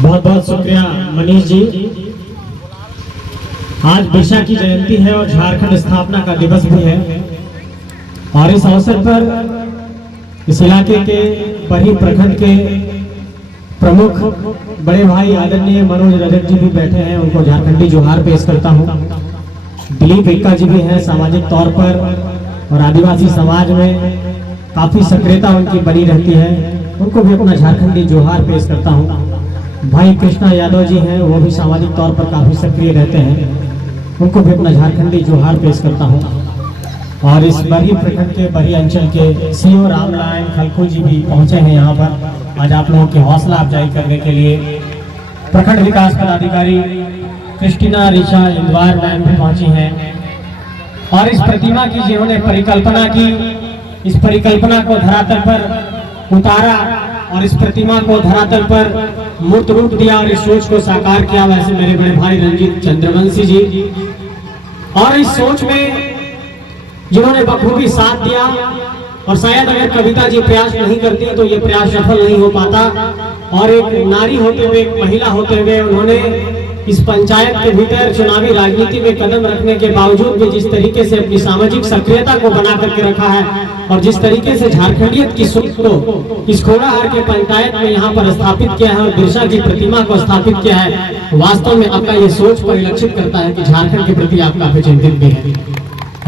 बहुत बहुत शुक्रिया मनीष जी। आज बिरसा की जयंती है और झारखंड स्थापना का दिवस भी है और इस अवसर पर इस इलाके के बरही प्रखंड के प्रमुख बड़े भाई आदरणीय मनोज रजक जी भी बैठे हैं, उनको झारखंडी जोहार पेश करता हूं। दिलीप इक्का जी भी हैं, सामाजिक तौर पर और आदिवासी समाज में काफी सक्रियता उनकी बनी रहती है, उनको भी अपना झारखंडी जोहार पेश करता हूं। भाई कृष्णा यादव जी हैं, वो भी सामाजिक तौर पर काफी सक्रिय रहते हैं, उनको भी अपना झारखंडी जोहार पेश करता हूं। और इस बरही प्रखंड के बरही अंचल के सीओ रामनारायण खलखू जी भी पहुंचे हैं यहाँ पर आज आप लोगों की हौसला अफजाई करने के लिए। प्रखंड विकास पदाधिकारी क्रिस्टीना रिचा इंदवार मैम भी पहुंची हैं और इस प्रतिमा की जिन्होंने परिकल्पना की, इस परिकल्पना को धरातल पर उतारा और इस प्रतिमा को धरातल पर मूर्त रूप दिया और इस सोच को साकार किया, वैसे मेरे बड़े भाई रंजीत चंद्रवंशी जी। और इस सोच में जिन्होंने बखूबी साथ दिया और शायद अगर कविता जी प्रयास नहीं करती तो ये प्रयास सफल नहीं हो पाता। और एक नारी होते हुए, एक महिला होते हुए उन्होंने इस पंचायत के भीतर चुनावी राजनीति में कदम रखने के बावजूद भी जिस तरीके से अपनी सामाजिक सक्रियता को बना करके रखा है और जिस तरीके से झारखंडियत की सोच को इस खोड़ाहार के पंचायत में यहाँ पर स्थापित किया है और बिरसा की प्रतिमा को स्थापित किया है, वास्तव में आपका ये सोच परिलक्षित करता है कि झारखंड के प्रति आप काफी चिंतित भी है।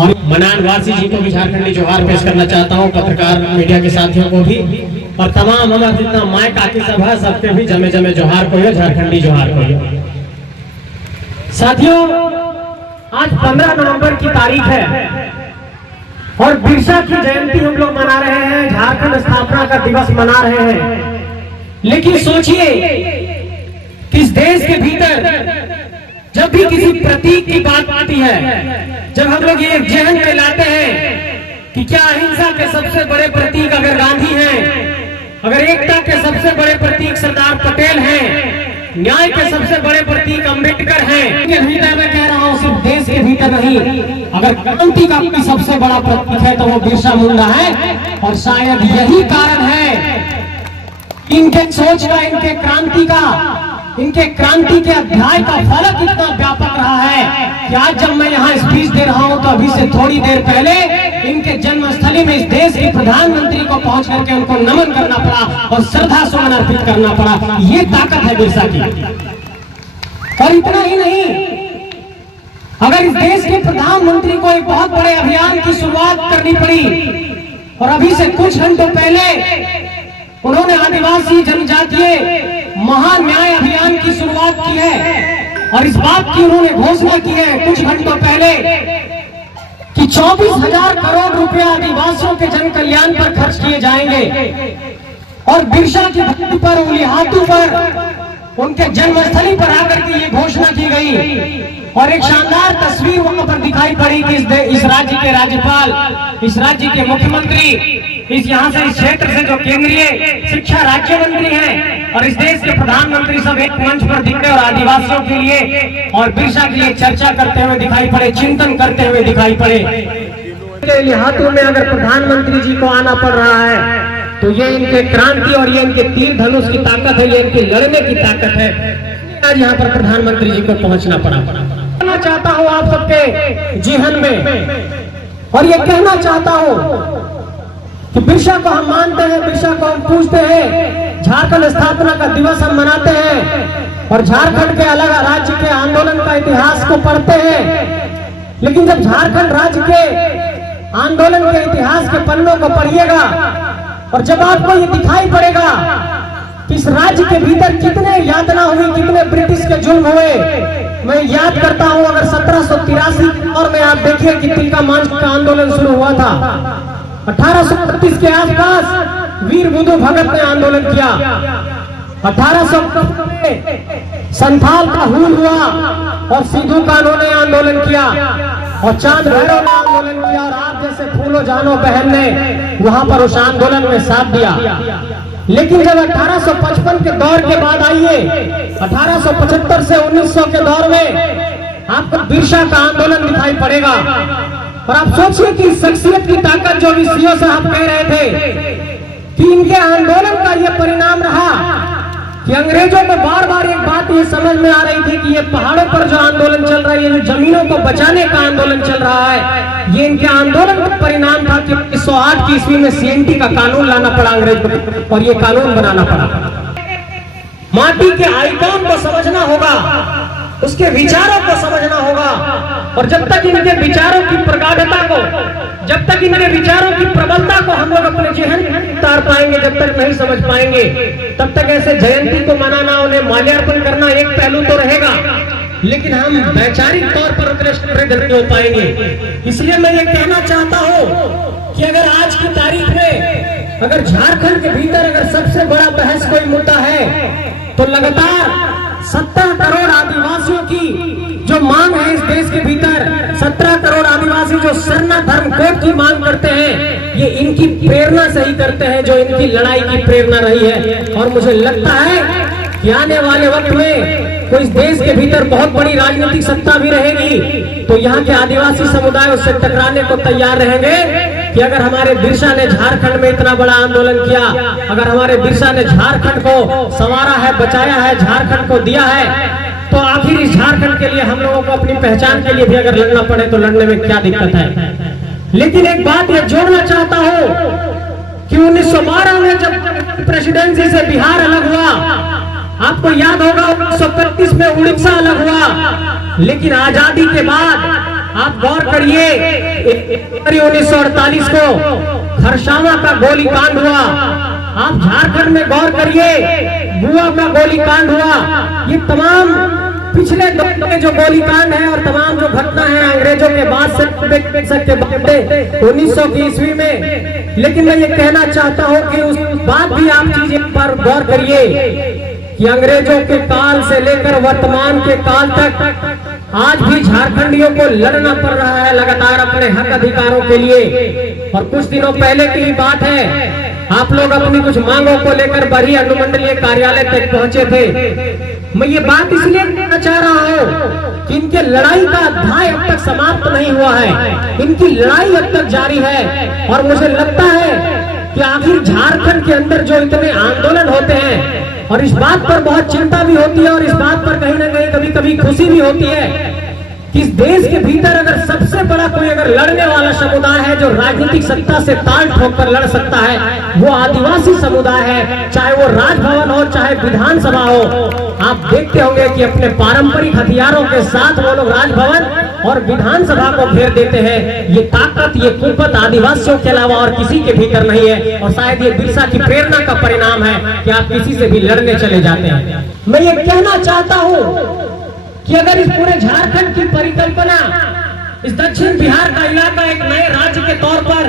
और मनान वासी जी को भी झारखंडी जोहार पेश करना चाहता हूँ, पत्रकार मीडिया के साथियों को भी और तमाम हमारा जितना माय काकी सब है सबके भी जमे जमे जोहार को है, झारखंडी जोहार को है। साथियों, आज 15 नवंबर की तारीख है और बिरसा की जयंती हम लोग मना रहे हैं, झारखंड स्थापना का दिवस मना रहे हैं। लेकिन सोचिए कि इस देश के भीतर जब भी किसी प्रतीक की बात आती है, जब हम लोग ये जहन में लाते हैं कि क्या अहिंसा के सबसे बड़े प्रतीक अगर गांधी हैं, अगर एकता के सबसे बड़े प्रतीक सरदार पटेल हैं, न्याय के सबसे बड़े प्रतीक अंबेडकर हैं, के भीतर मैं कह रहा हूं सिर्फ देश के भीतर नहीं, अगर क्रांति का कोई सबसे बड़ा प्रतीक है तो वो बिरसा मुंडा है। और शायद यही कारण है इनके सोच का, इनके क्रांति का, इनके क्रांति के अध्याय का फलक इतना व्यापक रहा है कि आज जब मैं यहाँ स्पीच दे रहा हूँ तो अभी से थोड़ी देर पहले इनके जन्मस्थली में इस देश के प्रधानमंत्री को पहुंच करके उनको नमन करना पड़ा और श्रद्धा सुमन अर्पित करना पड़ा। ये ताकत है बिरसा की। और इतना ही नहीं, अगर इस देश के प्रधानमंत्री को एक बहुत बड़े अभियान की शुरुआत करनी पड़ी और अभी से कुछ घंटों पहले उन्होंने आदिवासी जनजातीय महान न्याय अभियान की शुरुआत की है और इस बात की उन्होंने घोषणा की है कुछ घंटों पहले कि 24,000 करोड़ रुपया आदिवासियों के जन कल्याण पर खर्च किए जाएंगे। और बिरसा की धरती पर, उंगली हाथों पर, उनके जन्मस्थली पर आकर के ये घोषणा की गई और एक शानदार तस्वीर वहां पर दिखाई पड़ी कि इस राज्य के राज्यपाल, इस राज्य के मुख्यमंत्री, इस यहाँ से इस क्षेत्र से जो केंद्रीय शिक्षा राज्य मंत्री हैं और इस देश के प्रधानमंत्री सब एक मंच पर दिखते और आदिवासियों के लिए और बिरसा के लिए चर्चा करते हुए दिखाई पड़े, चिंतन करते हुए दिखाई पड़े। के लिहाजों में अगर प्रधानमंत्री जी को आना पड़ रहा है तो ये इनके क्रांति और ये इनके तीर धनुष की ताकत है, ये इनके लड़ने की ताकत है। आज यहाँ पर प्रधानमंत्री जी को पहुंचना पड़ा। चाहता हूँ आप सबके जीवन में और ये कहना चाहता हूँ कि बिरसा को हम मानते हैं, बिरसा को हम पूजते हैं, झारखंड स्थापना का दिवस हम मनाते हैं और झारखंड के अलग राज्य के आंदोलन का इतिहास को पढ़ते हैं। लेकिन जब झारखंड राज्य के आंदोलन के इतिहास के पन्नों को पढ़िएगा और जब आपको ये दिखाई पड़ेगा कि इस राज्य के भीतर कितने यातना हुई, कितने ब्रिटिश के जुल्म हुए। मैं याद करता हूं, अगर 1783 और में आप देखिए कि तिलका मांझ का आंदोलन शुरू हुआ था, 1832 के आसपास वीर बुद्धू भगत ने आंदोलन किया, 1850 में संथाल का हूल हुआ और सिद्धू कान्हू ने आंदोलन किया और चांद भैरव ने आंदोलन किया और आप जैसे फूलो जानो बहन ने वहां पर उस आंदोलन में साथ दिया। लेकिन जब 1855 के दौर के बाद आइए, 1875 से 1900 के दौर में आपको बिरसा का आंदोलन दिखाई पड़ेगा और आप सोचिए कि शख्सियत की ताकत जो सीओ साहब कह रहे थे कि इनके आंदोलन का यह परिणाम रहा कि अंग्रेजों को बार बार एक बात ये समझ में आ रही थी कि ये पहाड़ों पर जो आंदोलन चल रहा है, ये जो जमीनों को बचाने का आंदोलन चल रहा है, ये इनके आंदोलन का परिणाम था कि 1908 की ईस्वी में सीएनटी का कानून लाना पड़ा अंग्रेज को, और ये कानून बनाना पड़ा। माटी के आइकॉन को समझना होगा, उसके विचारों को समझना होगा, और जब तक इनके विचारों की प्रगाढ़ता को, जब तक इनके विचारों की प्रबलता को हम लोग अपने जेहन में उतार पाएंगे, जब तक नहीं समझ पाएंगे, तब तक ऐसे जयंती को मनाना, उन्हें माल्यार्पण करना एक पहलू तो रहेगा, लेकिन हम वैचारिक तौर पर उतने समृद्ध नहीं हो पाएंगे। इसलिए मैं ये कहना चाहता हूं कि अगर आज की तारीख में अगर झारखंड के भीतर अगर सबसे बड़ा बहस कोई मुद्दा है तो लगातार 17 करोड़ आदिवासियों की जो मांग है इस देश के भीतर, 17 करोड़ आदिवासी जो सरना धर्म कोड की मांग करते हैं, ये इनकी प्रेरणा से ही करते हैं, जो इनकी लड़ाई की प्रेरणा रही है। और मुझे लगता है कि आने वाले वक्त में कोई इस देश के भीतर बहुत बड़ी राजनीतिक सत्ता भी रहेगी तो यहाँ के आदिवासी समुदाय उससे टकराने को तैयार रहेंगे कि अगर हमारे बिरसा ने झारखंड में इतना बड़ा आंदोलन किया, अगर हमारे बिरसा ने झारखंड को संवारा है, बचाया है, झारखंड को दिया है, तो आखिर इस झारखंड के लिए हम लोगों को अपनी पहचान के लिए भी अगर लड़ना पड़े तो लड़ने में क्या दिक्कत है। लेकिन एक बात यह जोड़ना चाहता हूं कि 1912 में जब प्रेसिडेंसी से बिहार अलग हुआ, आपको याद होगा 1935 में उड़ीसा अलग हुआ, लेकिन आजादी के बाद आप गौर करिए 1948 को खरसावां का गोलीकांड हुआ, आप झारखंड में गौर करिए बुआ का गोलीकांड हुआ। ये तमाम पिछले दौर में जो गोलीकांड है और तमाम जो घटना है अंग्रेजों के बाद से 1900 की ईस्वी में। लेकिन मैं ये कहना चाहता हूँ कि उस बाद भी आप चीजें पर गौर करिए कि अंग्रेजों के काल से लेकर वर्तमान के काल तक आज भी झारखंडियों को लड़ना पड़ रहा है लगातार अपने हक अधिकारों के लिए। और कुछ दिनों पहले की ही बात है, आप लोग अपनी कुछ मांगों को लेकर बरही अनुमंडलीय कार्यालय तक पहुंचे थे। मैं ये बात इसलिए कहना चाह रहा हूँ कि इनके लड़ाई का अध्याय अब तक समाप्त नहीं हुआ है, इनकी लड़ाई अब तक जारी है। और मुझे लगता है कि आखिर झारखंड के अंदर जो इतने आंदोलन होते हैं, और इस बात पर बहुत चिंता भी होती है और इस बात पर कहीं ना कहीं कभी कभी खुशी भी होती है कि इस देश के भीतर अगर सबसे बड़ा कोई अगर लड़ने वाला समुदाय है जो राजनीतिक सत्ता से ताल ठोक कर लड़ सकता है, वो आदिवासी समुदाय है, चाहे वो राजभवन हो चाहे विधानसभा हो। आप देखते होंगे कि अपने पारंपरिक हथियारों के साथ वो लोग राजभवन और विधानसभा को घेर देते हैं। ये ताकत, ये कुवत आदिवासियों के अलावा और किसी के भीतर नहीं है, और शायद ये बिरसा की प्रेरणा का परिणाम है कि आप किसी से भी लड़ने चले जाते हैं। मैं ये कहना चाहता हूँ कि अगर इस पूरे झारखंड की परिकल्पना, इस दक्षिण बिहार का इलाका एक नए राज्य के तौर पर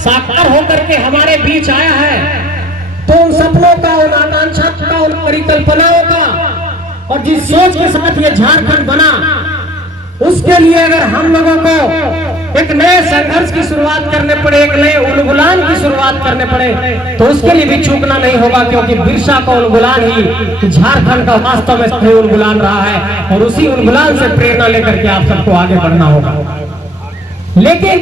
साकार होकर के हमारे बीच आया है, तो उन सपनों का, उन आकांक्षा का, उन परिकल्पनाओं का और जिस सोच के साथ ये झारखंड बना, उसके लिए अगर हम लोगों को एक नए संघर्ष की शुरुआत करने पड़े, एक नए उलगुलान की शुरुआत करने पड़े, तो उसके लिए भी चूकना नहीं होगा, क्योंकि बिरसा का उलगुलान ही झारखंड का वास्तव में सही उलगुलान रहा है। और उसी उलगुलान से प्रेरणा लेकर के आप सबको आगे बढ़ना होगा। लेकिन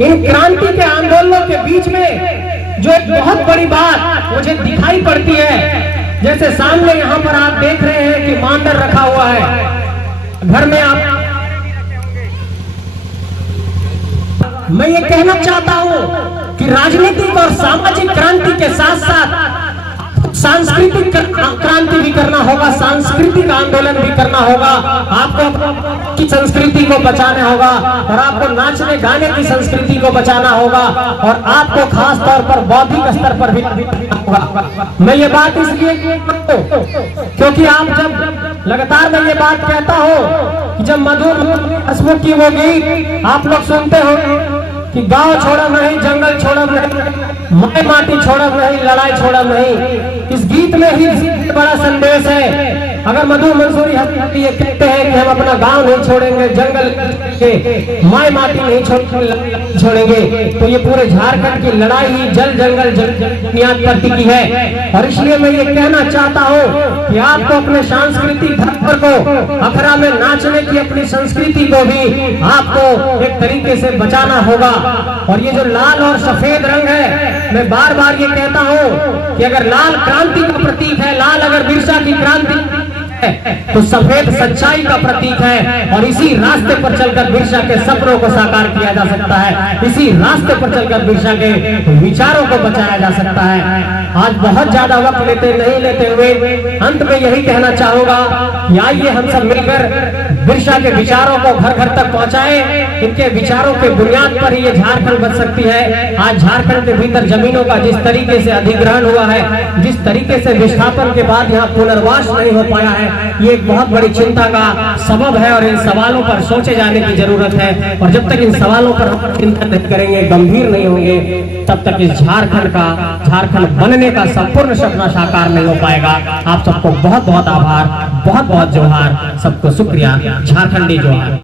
इन क्रांति के आंदोलनों के बीच में जो एक बहुत बड़ी बात मुझे दिखाई पड़ती है, जैसे सामने यहाँ पर आप देख रहे हैं कि मांडर रखा हुआ है घर में। आप, मैं ये कहना चाहता हूं कि राजनीतिक और सामाजिक क्रांति के साथ साथ सांस्कृतिक क्रांति भी करना होगा, सांस्कृतिक आंदोलन भी करना होगा। आपको की संस्कृति को बचाना होगा, और आपको नाचने गाने की संस्कृति को बचाना होगा, और आपको खास तौर पर बौद्धिक स्तर पर भी होगा। मैं ये बात इसलिए क्योंकि आप जब लगातार मैं ये बात कहता हूँ कि जब मधुर हसमुख की वो गीत आप लोग सुनते हो कि गांव छोड़ब नहीं, जंगल छोड़ब नहीं, माई माटी छोड़ब नहीं, लड़ाई छोड़ब नहीं, इस गीत में ही बड़ा संदेश है। अगर मधु मंसूरी ये कहते हैं कि हम अपना गांव नहीं छोड़ेंगे, जंगल के माई माटी नहीं छोड़ेंगे, तो ये पूरे झारखंड की लड़ाई ही जल जंगल बुनियाद पर टिकी है। और इसलिए मैं ये कहना चाहता हूँ कि आपको अपने सांस्कृतिक धरोहर को, अखड़ा में नाचने की अपनी संस्कृति को भी आपको एक तरीके से बचाना होगा। और ये जो लाल और सफेद रंग है, मैं बार बार ये कहता हूँ कि अगर लाल क्रांति का प्रतीक है, लाल की क्रांति है तो सफेद सच्चाई का प्रतीक है, और इसी रास्ते पर चलकर बिरसा के सपनों को साकार किया जा सकता है, इसी रास्ते पर चलकर बिरसा के विचारों को बचाया जा सकता है। आज बहुत ज्यादा वक्त नहीं लेते हुए अंत में यही कहना चाहूंगा कि आइए हम सब मिलकर बिरसा के विचारों को घर घर तक पहुंचाएं। इनके विचारों के बुनियाद पर ही ये झारखंड बच सकती है। आज झारखंड के भीतर जमीनों का जिस तरीके से अधिग्रहण हुआ है, जिस तरीके से विस्थापन के बाद यहाँ पुनर्वास नहीं हो पाया है, ये एक बहुत बड़ी चिंता का सबब है और इन सवालों पर सोचे जाने की जरूरत है। और जब तक इन सवालों पर हम चिंतन नहीं करेंगे, गंभीर नहीं होंगे, तब तक इस झारखंड बनने का संपूर्ण सपना साकार नहीं हो पाएगा। आप सबको बहुत बहुत आभार, बहुत बहुत जोहार, सबको शुक्रिया। झारखंडी जोहार।